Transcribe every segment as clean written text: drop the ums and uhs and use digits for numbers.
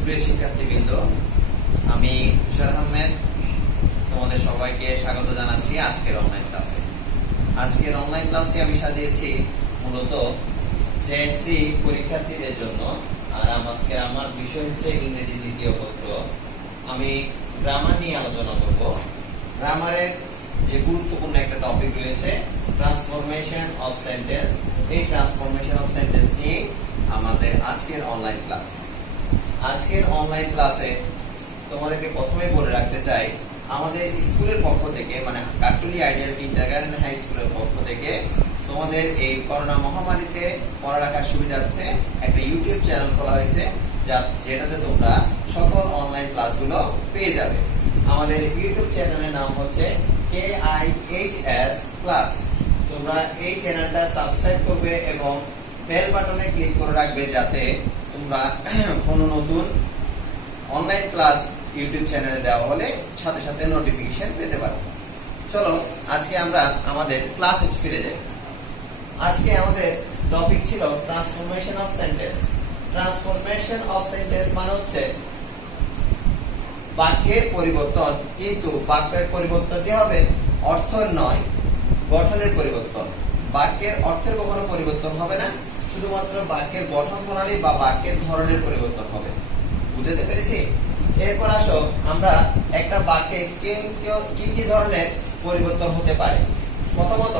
সুপ্রিয় শিক্ষার্থীবৃন্দ, আমি তুষার আহমেদ তোমাদের সবাইকে স্বাগত জানাচ্ছি আজকের অনলাইন ক্লাসে। আজকের অনলাইন ক্লাসটি আমি সাজিয়েছি মূলত জেএসসি পরীক্ষার্থীদের জন্য। আর আজকে আমার বিষয় হচ্ছে ইংরেজি দ্বিতীয় পত্র। আমি গ্রামার নিয়ে আলোচনা করব। গ্রামারের যে গুরুত্বপূর্ণ একটা টপিক রয়েছে ট্রান্সফরমেশন অফ সেন্টেন্স। এই ট্রান্সফরমেশন অফ সেন্টেন্স নিয়ে আমাদের আজকের অনলাইন ক্লাস। আজকের অনলাইন ক্লাসে তোমাদেরকে প্রথমে বলে রাখতে চাই, আমাদের স্কুলের পক্ষ থেকে মানে কাটুলি আইডিয়াল কিন্ডারগার্টেন হাই স্কুলের পক্ষ থেকে তোমাদের এই করোনা মহামারীতে পড়ালেখার সুবিধার্থে একটা ইউটিউব চ্যানেল খোলা হয়েছে, যেটাতে তোমরা সকল অনলাইন ক্লাসগুলো পেয়ে যাবে। আমাদের ইউটিউব চ্যানেলের নাম হচ্ছে KIHS ক্লাস। তোমরা এই চ্যানেলটা সাবস্ক্রাইব করবে এবং বেল বাটনে ক্লিক করে রাখবে, যাতে তোমরা কোনো নতুন অনলাইন ক্লাস ইউটিউব চ্যানেলে দেওয়া হলে সাথে সাথে নোটিফিকেশন পেতে পারো। চলো আজকে আমরা আমাদের ক্লাসে ফিরে যাই। আজকে আমাদের টপিক ছিল transformation of sentence. Transformation of sentence মানে হচ্ছে বাক্যের পরিবর্তন, কিন্তু বাক্যের পরিবর্তনটি হবে অর্থের নয়, গঠনের পরিবর্তন। বাক্যের অর্থের কখনো পরিবর্তন হবে না, শুধুমাত্র বাক্যের গঠন প্রণালী বা বাক্যের ধরনের পরিবর্তন হবে। বুঝতে পেরেছি? এরপর আসো আমরা একটা বাক্যে কি কি ধরনের পরিবর্তন হতে পারে। প্রথমত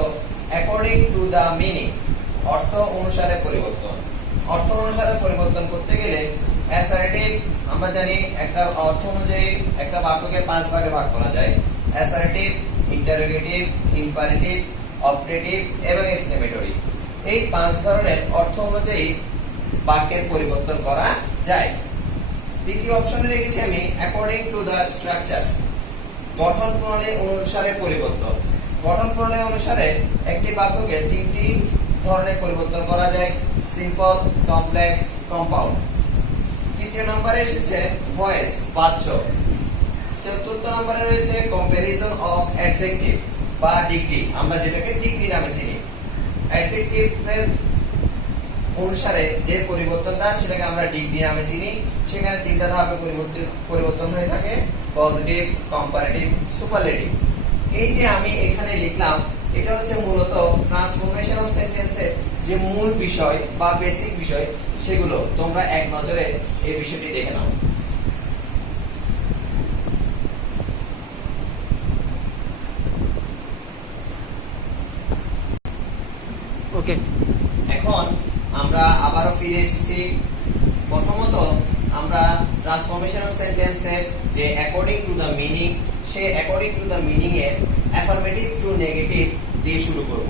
অ্যাকর্ডিং টু দা মিনিং, অর্থ অনুসারে পরিবর্তন। অর্থ অনুসারে পরিবর্তন করতে গেলে অ্যাসার্টিভ, আমরা জানি একটা অর্থ অনুযায়ী একটা বাক্যকে 5 ভাগে ভাগ করা যায়। অ্যাসার্টিভ, ইন্টারোগেটিভ, ইম্পারেটিভ, অবজেক্টিভ এবং এক্সক্লেমেটরি। এই 5 ধরনের অর্থ অনুযায়ী বাক্যের পরিবর্তন করা যায়। দ্বিতীয় অপশনে রেখেছি আমি অ্যাকর্ডিং টু দা স্ট্রাকচার, গঠন প্রণালী অনুসারে পরিবর্তন। গঠন প্রণালী অনুসারে একটি বাক্যকে 3টি ধরনের পরিবর্তন করা যায়: সিম্পল, কমপ্লেক্স, কম্পাউন্ড। তৃতীয় নম্বরে এসেছে ভয়েস, বাচ্য। চতুর্থ নম্বরে রয়েছে কম্প্যারিজন অফ অ্যাডজেক্টিভ বা ডিগ্রি, আমরা যেটাকে ডিগ্রি নামে চিনি। অ্যাডজেক্টিভের অনুসারে যে পরিবর্তনটা সেটাকে আমরা ডিগ্রি নামে চিনি। সেখানে 3টা ধাপে পরিবর্তন হয়ে থাকে: পজিটিভ, কম্পারেটিভ, সুপারলেটিভ। এই যে আমি এখানে লিখলাম, এটা হচ্ছে মূলত ট্রান্সফরমেশন অফ সেন্টেন্সের যে মূল বিষয় বা বেসিক বিষয়, সেগুলো তোমরা এক নজরে এই বিষয়টি দেখে নাও। ওকে, এখন আমরা আবারও ফিরে এসেছি। প্রথমত আমরা ট্রান্সফরমেশন অফ সেন্টেন্সের যে অ্যাকর্ডিং টু দা মিনিং, সেই অ্যাকর্ডিং টু দা মিনিং এর অ্যাফার্মেটিভ টু নেগেটিভ দিয়ে শুরু করব।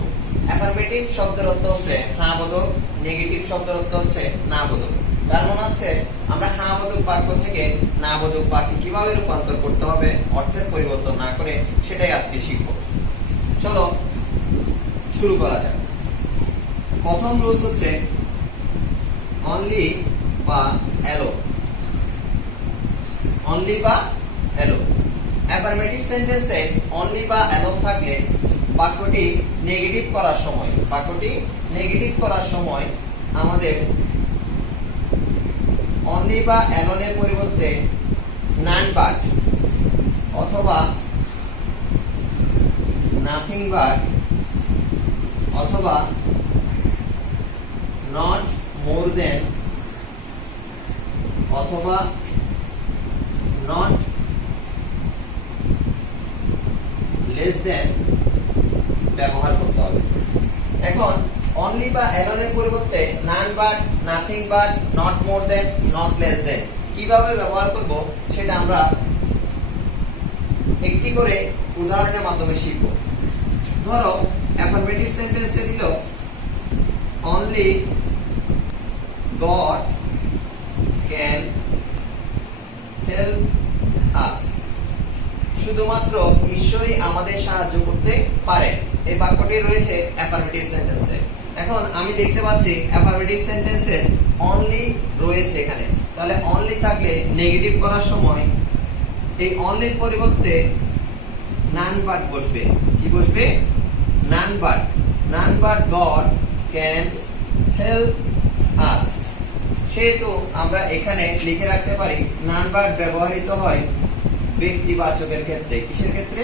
অ্যাফার্মেটিভ শব্দের অর্থ হচ্ছে হ্যাঁ বোধক, নেগেটিভ শব্দের অর্থ হচ্ছে না বোধক। তার মানে হচ্ছে আমরা হ্যাঁ বোধক বাক্য থেকে না বোধক বাক্যে কিভাবে রূপান্তর করতে হবে অর্থের পরিবর্তন না করে, সেটাই আজকে শিখব। চলো শুরু করা যাক। প্রথম রুলস হচ্ছে অনলি বা অ্যালো। অনলি বা অ্যালো। অ্যাফার্মেটিভ সেন্টেন্সে অনলি বা অ্যালো থাকলে বাক্যটি নেগেটিভ করার সময় আমাদের অনলি বা অ্যালোনের পরিবর্তে নান বাট অথবা নাথিং বাট অথবা নট মোর দেন অথবা নট লেস দেন ব্যবহার করতে হবে। এখন অনলি বা অ্যালোনের পরিবর্তে none but, nothing but, not more than, not less than কিভাবে ব্যবহার করব সেটা আমরা একটি করে উদাহরণের মাধ্যমে শিখব। ধরো অ্যাফার্মেটিভ সেন্টেন্সে দিল only God can help us, শুধুমাত্র ঈশ্বরই আমাদের সাহায্য করতে পারেন। এই বাক্যটি রয়েছে অ্যাফার্মেটিভ সেন্টেন্সে। এখন আমি দেখতে পাচ্ছি অ্যাফার্মেটিভ সেন্টেন্সে অনলি রয়েছে এখানে, তাহলে অনলি থাকলে নেগেটিভ করার সময় এই অনলির পরিবর্তে নান বাট বসবে। কি বসবে? None but. None but God can help us। সেহেতু আমরা এখানে লিখে রাখতে পারি নান ভার্ব ব্যবহৃত হয় ব্যক্তিবাচকের ক্ষেত্রে। কিসের ক্ষেত্রে?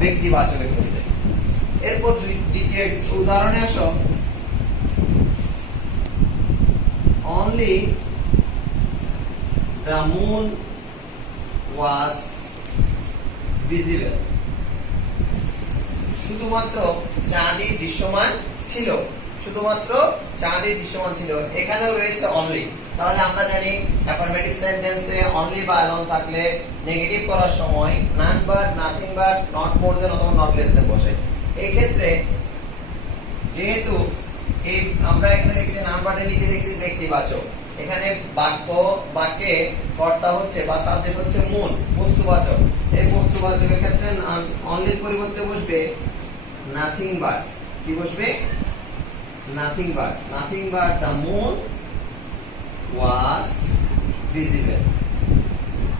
ব্যক্তিবাচকের ক্ষেত্রে। এরপর দ্বিতীয় উদাহরণে আসো। Only the moon was visible, শুধুমাত্র চাঁদই দৃশ্যমান ছিল। শুধুমাত্র চাঁদই দৃশ্যমান ছিল, এখানেও রয়েছে অনলি। তাহলে আমরা জানি অ্যাফার্মেটিভ সেন্টেন্সে অনলি বা অ্যালোন থাকলে নেগেটিভ করার সময় none but, nothing but, not more than অথবা নট লেস দেন বসে। এই ক্ষেত্রে যেহেতু এই আমরা এখানে দেখছি নান বাটের নিচে দেখছি ব্যক্তিবাচক, এখানে বাক্যে কর্তা হচ্ছে বা সাবজেক্ট হচ্ছে মুন, বস্তুবাচক। এই বস্তুবাচকের ক্ষেত্রে অনলির পরিবর্তে বসবে নাথিং বাট। কি বসবে? Nothing but. Nothing but the moon was visible.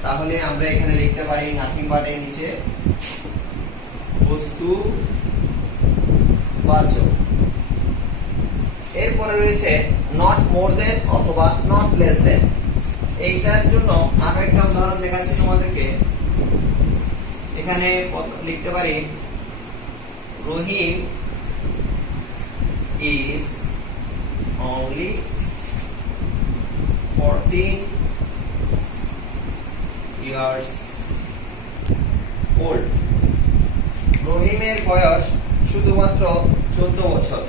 তাহলে আমরা এখানে লিখতে পারি নাথিং বাট এর নিচে বস্তুবাচক। এরপরে রয়েছে নট মোর দেন অথবা নট লেস দেন। এইটার জন্য আমি একটা উদাহরণ দেখাচ্ছি তোমাদেরকে। এখানে লিখতে পারি রহিম is only 14 years old. রহিমের বয়স শুধুমাত্র 14 বছর।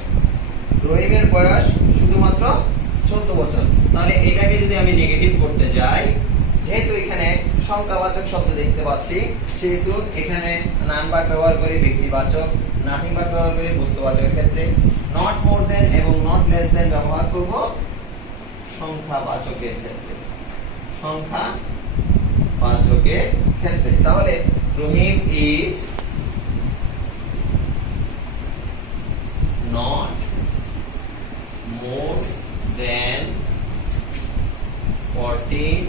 রহিমের বয়স শুধুমাত্র 14 বছর। তাহলে এটাকে যদি আমি নেগেটিভ করতে যাই, যেহেতু এখানে সংখ্যাবাচক শব্দ দেখতে পাচ্ছি, সেহেতু এখানে নান ভার্ব ব্যবহার করি ব্যক্তিবাচক, নাথিং ভার্ব ব্যবহার করি বস্তুবাচকের ক্ষেত্রে, নট মোর দেন এবং নট লেস দেন ব্যবহার করব সংখ্যাবাচকের ক্ষেত্রে। সংখ্যাবাচকের ক্ষেত্রে তাহলে Rahim is not more than 14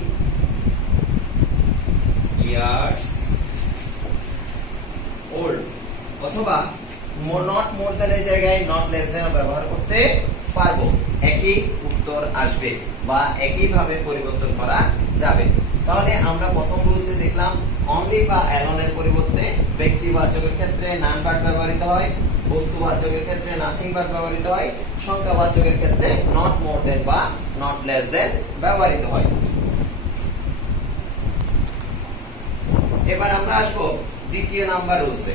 years old, অথবা নট মোর দেন এর জায়গায় নট লেস দেন ব্যবহার করতে পারবো। একই উত্তর আসবে বা একই ভাবে পরিবর্তন করা যাবে। তাহলে আমরা প্রথম রুলসে দেখলাম অনলি বা অ্যালোনের পরিবর্তে ব্যক্তিবাচকের ক্ষেত্রে নান ভার্ব ব্যবহৃত হয়, বস্তুবাচকের ক্ষেত্রে নাথিং ভার্ব ব্যবহৃত হয়, সংখ্যাবাচকের ক্ষেত্রে নট মোর দেন বা নট লেস দেন ব্যবহৃত হয়। এবার আমরা আসবো দ্বিতীয় নাম্বার রুলসে।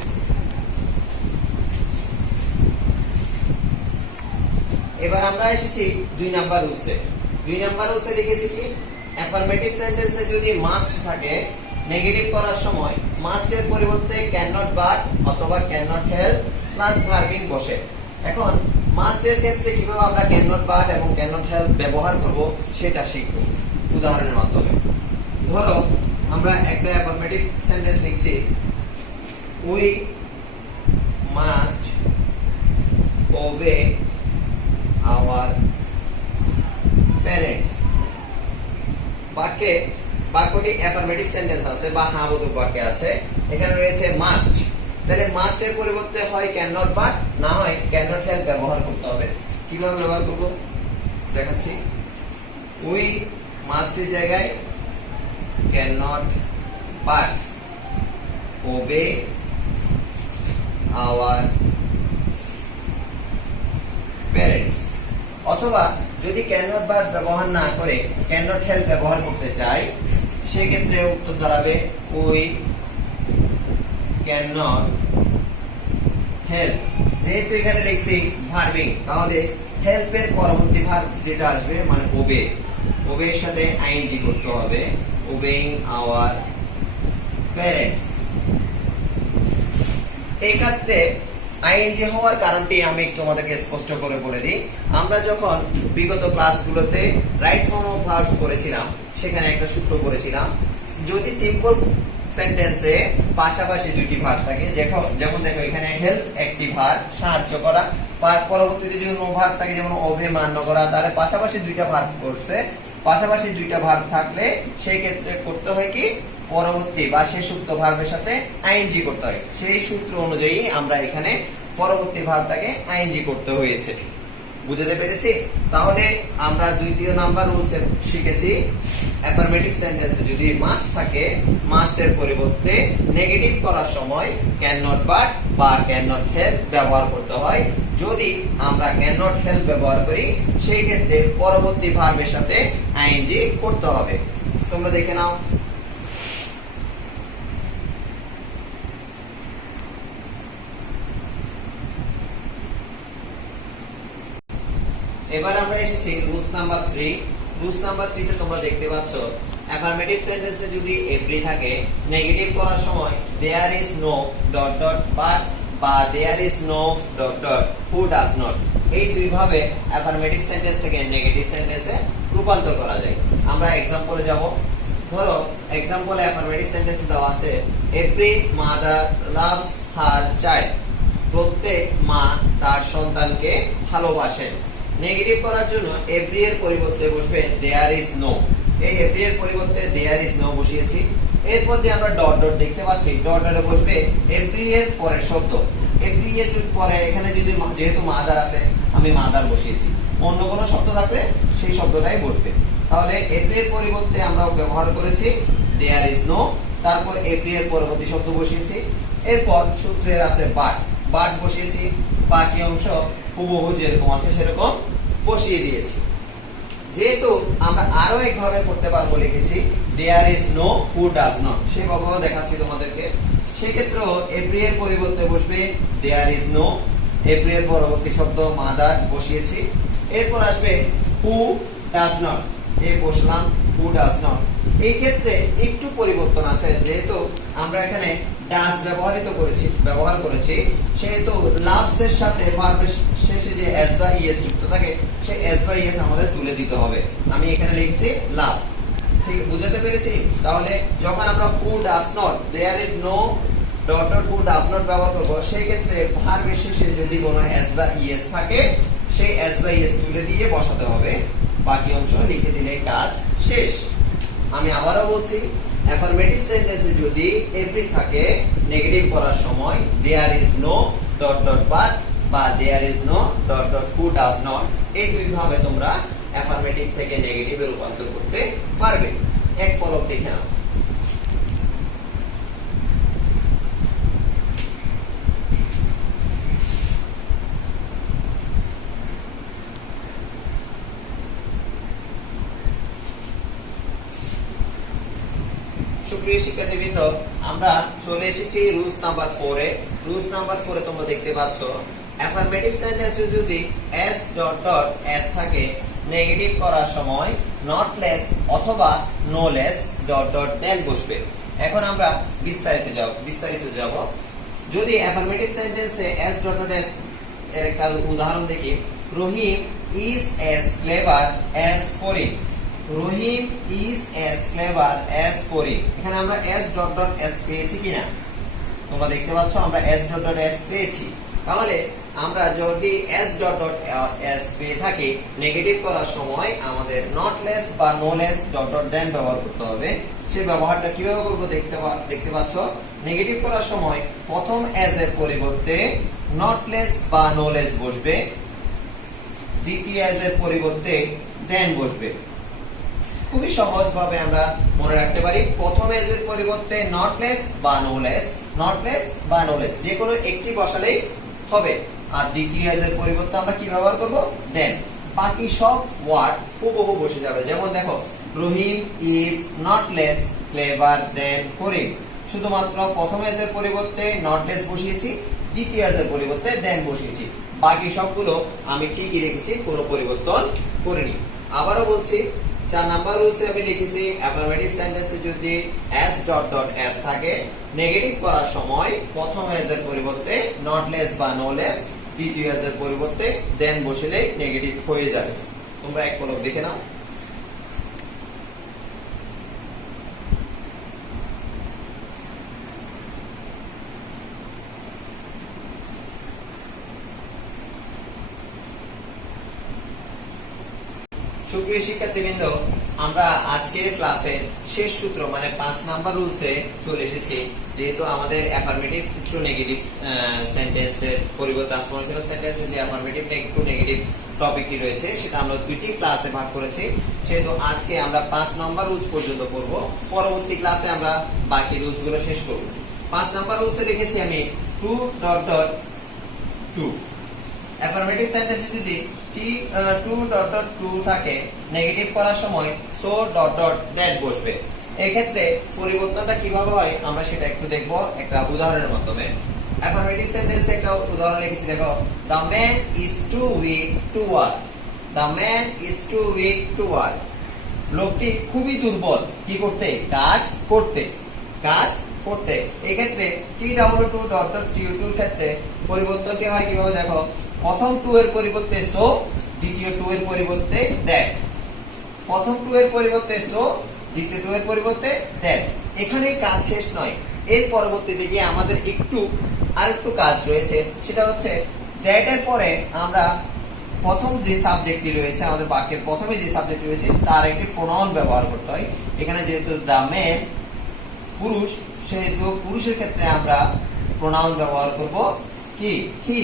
এবার আমরা এসেছি 2 নাম্বার রুলসে। 2 নাম্বার রুলসে লিখেছি কি অ্যাফার্মেটিভ সেন্টেন্সে যদি মাস্ট থাকে নেগেটিভ করার সময় মাস্টের পরিবর্তে ক্যান নট বাট অথবা ক্যান নট হেল্প প্লাস ভার্বিং বসে। এখন মাস্টের ক্ষেত্রে কিভাবে আমরা ক্যান নট বাট এবং ক্যান নট হেল্প ব্যবহার করব সেটা শিখব উদাহরণের মাধ্যমে। ধরো আমরা একটা অ্যাফার্মেটিভ সেন্টেন্স লিখছি, উই মাস্ট ওবে আওয়ার প্যারেন্টস। বাক্যটি অ্যাফার্মেটিভ সেন্টেন্স আছে বা হ্যাঁ বোধক বাক্যে আছে, এখানে রয়েছে মাস্ট। তাহলে মাস্টের পরিবর্তে হয় ক্যান নট বাট, না হয় ক্যান নট হেল্প ব্যবহার করতে হবে। কিভাবে ব্যবহার করব দেখাচ্ছি। উই মাস্টের জায়গায় can not but ওবে our parents. অথবা যদি ক্যান নট বাট ব্যবহার না করে ক্যান নট হেল্প ব্যবহার করতে চাই, সেক্ষেত্রে উত্তর দাঁড়াবে উই ক্যান নট হেল্প। যেহেতু এখানে লিখছি ভার্বিং, তাহলে হেল্পের পরবর্তী ভার্ব যেটা আসবে মানে ওবে, ওবের সাথে আইএনজি করতে হবে, ওবেইং আওয়ার প্যারেন্টস। এই ক্ষেত্রে আইএনজি হওয়ার কারণটি আমি তোমাদেরকে স্পষ্ট করে বলে দিই। আমরা যখন বিগত ক্লাসগুলোতে রাইট ফর্ম অফ ভার্বস করেছিলাম, সেখানে একটা সূত্র করেছিলাম, যদি সিম্পল সেন্টেন্সে পাশাপাশি দুইটি ভার্ব থাকে, যেমন দেখো এখানে হেল্প একটি ভার্ব সাহায্য করা, পরবর্তীতে যদি কোনো ভার্ব থাকে যেমন ওবে মান্য করা, তাহলে পাশাপাশি দুইটা ভার্ব করছে। পাশাপাশি দুইটা ভার্ব থাকলে সেই ক্ষেত্রে করতে হয় কি পরবর্তী বা শেষোক্ত ভার্বের সাথে আইএনজি করতে হয়। সেই সূত্র অনুযায়ী আমরা এখানে পরবর্তী ভার্বটাকে আইএনজি করতে হয়েছে। বুঝতে পেরেছি? তাহলে আমরা দ্বিতীয় নাম্বার রুলসে শিখেছি অ্যাফার্মেটিভ সেন্টেন্সে যদি মাস্ট থাকে, মাস্টের পরিবর্তে নেগেটিভ করার সময় ক্যান নট বাট বা ক্যান নট হেল্প ব্যবহার করতে হয়। যদি আমরা ক্যান নট হেল্প ব্যবহার করি সেই ক্ষেত্রে পরবর্তী ভার্বের সাথে আইএনজি করতে হবে। তোমরা দেখে নাও। এবার আমরা এসেছি রুলস নাম্বার 3। রুলস নাম্বার 3 তে তোমরা দেখতে পাচ্ছ অ্যাফার্মেটিভ সেন্টেন্সে যদি এভরি থাকে, নেগেটিভ করার সময় there is no dot dot but বা there is no dot dot who does not, এই দুই ভাবে অ্যাফার্মেটিভ সেন্টেন্স থেকে নেগেটিভ সেন্টেন্সে রূপান্তর করা যায়। আমরা एग्जांपले যাব। ধরো एग्जांपले অ্যাফার্মেটিভ সেন্টেন্স দেওয়া আছে every mother loves her child, প্রত্যেক মা তার সন্তানকে ভালোবাসেন। নেগেটিভ করার জন্য এভরি এর পরিবর্তে বসবে দেয়ার ইজ নো, এই এভরি এর পরিবর্তে দেয়ার ইজ নো বসিয়েছি। এরপর যে আমরা ডট ডট দেখতে পাচ্ছি, ডট ডটে বসবে এভরি এর পরের শব্দ। এভরি এর পরে এখানে যদি যেহেতু মাদার আছে আমি মাদার বসিয়েছি, অন্য কোনো শব্দ থাকলে সেই শব্দটাই বসবে। তাহলে এভরি এর পরিবর্তে আমরা ব্যবহার করেছি দেয়ার ইজ নো, তারপর এভরি এর পরবর্তী শব্দ বসিয়েছি। এরপর সূত্রের আছে বাট, বাট বসিয়েছি, বাকি অংশ হুবহু যেরকম আছে সেরকম বসিয়ে দিয়েছি। যেহেতু আমরা আরো একভাবে করতে পারবো, লিখেছি there is no who does not, সেভাবেও দেখাচ্ছি তোমাদেরকে। সেক্ষেত্রেও এভরি এর পরিবর্তে বসবে দেয়ার ইজ নো, এভরি এর পরবর্তী শব্দ মাদার বসিয়েছি। এরপর আসবে হু ডাজ নট, এই বসলাম হু ডাজ নট। এই ক্ষেত্রে একটু পরিবর্তন আছে, যেহেতু আমরা এখানে ডাজ ব্যবহার করেছি সেহেতু লাভস এর সাথে ভার্বের শেষে যে এস বা ইএস যুক্ত থাকে সেই এস বা ইএস আমাদের তুলে দিতে হবে। আমি এখানে লিখেছি লাভ, ঠিক বুঝতে পেরেছি? তাহলে যখন আমরা who does not there is no dot dot who does not ব্যবহার করব, সেই ক্ষেত্রে ভার্বের শেষে যদি কোনো এস বা ইএস থাকে সেই এস বা ইএস তুলে দিয়ে বসাতে হবে, বাকি অংশ লিখে দিলে কাজ শেষ। আমি আবারও বলছি অ্যাফার্মেটিভ সেন্টেন্সে যদি এভরি থাকে, নেগেটিভ করার সময় there is no dot dot but বা there is no dot dot who does not, এই দুই ভাবে তোমরা অ্যাফার্মেটিভ থেকে নেগেটিভে রূপান্তর করতে পারবে। এক পলক দেখে নাও। সুপ্রিয় শিক্ষার্থীবৃন্দ, আমরা চলে এসেছি রুলস নাম্বার 4 এ। রুলস নাম্বার 4 এ তোমরা দেখতে পাচ্ছ অ্যাফার্মেটিভ সেন্টেন্সে যদি এস ডট ডট এস থাকে, নেগেটিভ করার সময় নট লেস অথবা নো লেস ডট ডট দেন বসবে। এখন আমরা বিস্তারিত যাব। যদি অ্যাফার্মেটিভ সেন্টেন্সে এস ডট ডট এস এর একটা উদাহরণ দেখি, Rahim is as clever as Karim. Rahim is as clever as Karim, এখানে আমরা এস ডট ডট এস পেয়েছি কিনা তোমরা দেখতে পাচ্ছ, আমরা এস ডট ডট এস পেয়েছি। তাহলে আমরা যদি এস ডট ডট এস পেয়ে থাকি, নেগেটিভ করার সময় আমাদের নট লেস বা নো লেস ডট ডট দেন ব্যবহার করতে হবে। সেই ব্যবহারটা কিভাবে করব দেখতে পাচ্ছ। নেগেটিভ করার সময় প্রথম এস এর পরিবর্তে নট লেস বা নো লেস বসবে, দ্বিতীয় এস এর পরিবর্তে দেন বসবে। খুবই সহজ ভাবে আমরা মনে রাখতে পারি, প্রথম এস এর পরিবর্তে নট লেস বা নো লেস, নট লেস বা নো লেস যে কোনো একটি বসালেই হবে। আর দ্বিতীয় এস এর পরিবর্তে আমরা কি ব্যবহার করব? দেন। বাকি সব ওয়ার্ড হুবহু বসে যাবে। যেমন দেখো, রহিম ইজ নট লেস ক্লেভার দেন করিম, শুধুমাত্র প্রথম এস এর পরিবর্তে নট লেস বসিয়েছি, দ্বিতীয় এস এর পরিবর্তে দেন বসিয়েছি। বাকি সবগুলো আমি ঠিকই রেখেছি, কোনো পরিবর্তন করিনি। আবারও বলছি, 4 নাম্বার রুলসে আমি লিখেছি অ্যাফার্মেটিভ সেন্টেন্সে যদি এস ডট ডট এস থাকে, নেগেটিভ করার সময় প্রথম এস এর পরিবর্তে নট লেস বা নো লেস, দ্বিতীয় এস এর পরিবর্তে দেন বসলে নেগেটিভ হয়ে যাবে। তোমরা এক পলক দেখে নাও। সুপ্রিয় শিক্ষার্থীবৃন্দ, আমরা আজকের ক্লাসে শেষ সূত্র মানে 5 নাম্বার রুলসে চলে এসেছি। যেহেতু আমাদের অ্যাফার্মেটিভ টু নেগেটিভ সেন্টেন্সের পরিবর্তে ট্রান্সফরমেশনাল সেন্টেন্সে যে অ্যাফার্মেটিভ টু নেগেটিভ টপিকটি রয়েছে সেটা আমরা দুটি ক্লাসে ভাগ করেছি। সেহেতু আজকে আমরা 5 নাম্বার রুলস পর্যন্ত করব, পরবর্তী ক্লাসে আমরা বাকি রুলসগুলো শেষ করব। 5 নাম্বার রুলসে লিখেছি আমি 2.2 অ্যাফার্মেটিভ সেন্টেন্সে যদি T2.2 থাকে, নেগেটিভ করার সময় so that বসবে। এই ক্ষেত্রে পরিবর্তনটা কিভাবে হয় আমরা সেটা একটু দেখব একটা উদাহরণের মাধ্যমে। অ্যাফার্মেটিভ সেন্টেন্সে একটা উদাহরণ লিখেছি, দেখো, the man is too weak to work. the man is too weak to work. লোকটি খুবই দুর্বল কি করতে, কাজ করতে। এই ক্ষেত্রে T2.2 ক্ষেত্রে পরিবর্তনটি হয় কিভাবে, দেখো, প্রথম 2 এর পরিবর্তে so, দ্বিতীয় 2 এর পরিবর্তে that। প্রথম 2 এর পরিবর্তে so, দ্বিতীয় 2 এর পরিবর্তে that। এখানে কাজ শেষ নয়, এর পরবর্তীতে গিয়ে আমাদের আরেকটু কাজ রয়েছে। সেটা হচ্ছে that এর পরে আমরা প্রথম যে সাবজেক্টটি রয়েছে, আমাদের বাক্যের প্রথমে যে সাবজেক্টটি রয়েছে তার একটি প্রোনাউন ব্যবহার করতে হয়। এখানে যেহেতু the man পুরুষ, সেহেতু পুরুষের ক্ষেত্রে আমরা প্রোনাউন ব্যবহার করব কি, হি।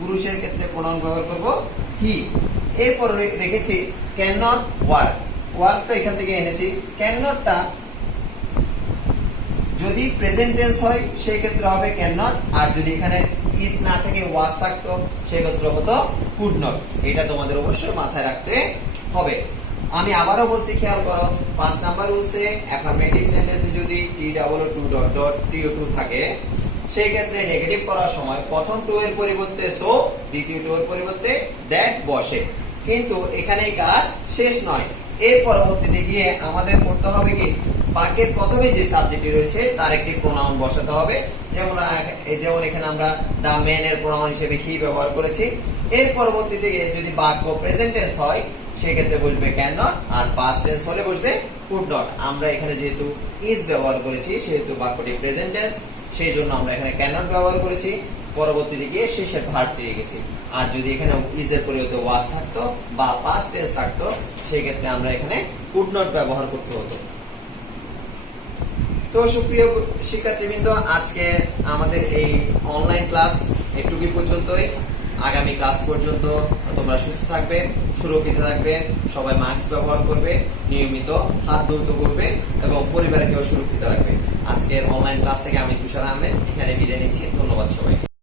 পুরুষের ক্ষেত্রে প্রোনাউন ব্যবহার করব হি। এরপর রেখেছি ক্যান নট ওয়ার্ক। ওয়ার্ক তো এখান থেকে এনেছি। ক্যান নটটা যদি প্রেজেন্ট টেন্স হয় সেই ক্ষেত্রে হবে ক্যান নট, আর যদি এখানে ইজ না থেকে ওয়াজ থাকতো সেই ক্ষেত্রে হতো কুড নট। এটা তোমাদের অবশ্যই মাথায় রাখতে হবে। আমি আবারও বলছি, খেয়াল করো, 5 নাম্বার রুলসে অ্যাফার্মেটিভ সেন্টেন্সে যদি T2.2 থাকে সেই ক্ষেত্রে নেগেটিভ করার সময় প্রথম 2 এর পরিবর্তে so, দ্বিতীয় 2 এর পরিবর্তে that বসে। কিন্তু এখানে কাজ শেষ নয়, এর পরবর্তীতে গিয়ে আমাদের করতে হবে কি, বাক্যের প্রথমে যে সাবজেক্টটি রয়েছে তার একটি প্রোনাউন বসাতে হবে। যেমন এখানে আমরা the man এর প্রোনাউন হিসেবে he ব্যবহার করেছি। এর পরবর্তীতে যদি বাক্য প্রেজেন্ট টেন্স হয় সেক্ষেত্রে বসবে ক্যান নট, আর পাস্ট টেন্স হলে বসবে কুড নট। আমরা এখানে যেহেতু ইজ ব্যবহার করেছি সেহেতু বাক্যটি প্রেজেন্ট টেন্স, সেই জন্য আমরা এখানে ক্যান নট ব্যবহার করেছি। পরবর্তীতে গিয়ে শেষে ভার্বটি রেখেছি। আর যদি এখানে ইজ এর পরিবর্তে ওয়াজ থাকতো বা পাস্ট টেন্স থাকতো সেই ক্ষেত্রে আমরা এখানে কুড নট ব্যবহার করতে হতো। তো সুপ্রিয় শিক্ষার্থীবৃন্দ, আজকে আমাদের এই অনলাইন ক্লাস একটুকুই পর্যন্তই। আগামী ক্লাস পর্যন্ত তোমরা সুস্থ থাকবে, সুরক্ষিত থাকবে, সবাই মাস্ক ব্যবহার করবে, নিয়মিত হাত ধৌত করবে এবং পরিবারকেও সুরক্ষিত রাখবে। আজকের অনলাইন ক্লাস থেকে আমি তুষার আহমেদ এখানে বিদায় নিচ্ছি। ধন্যবাদ সবাই।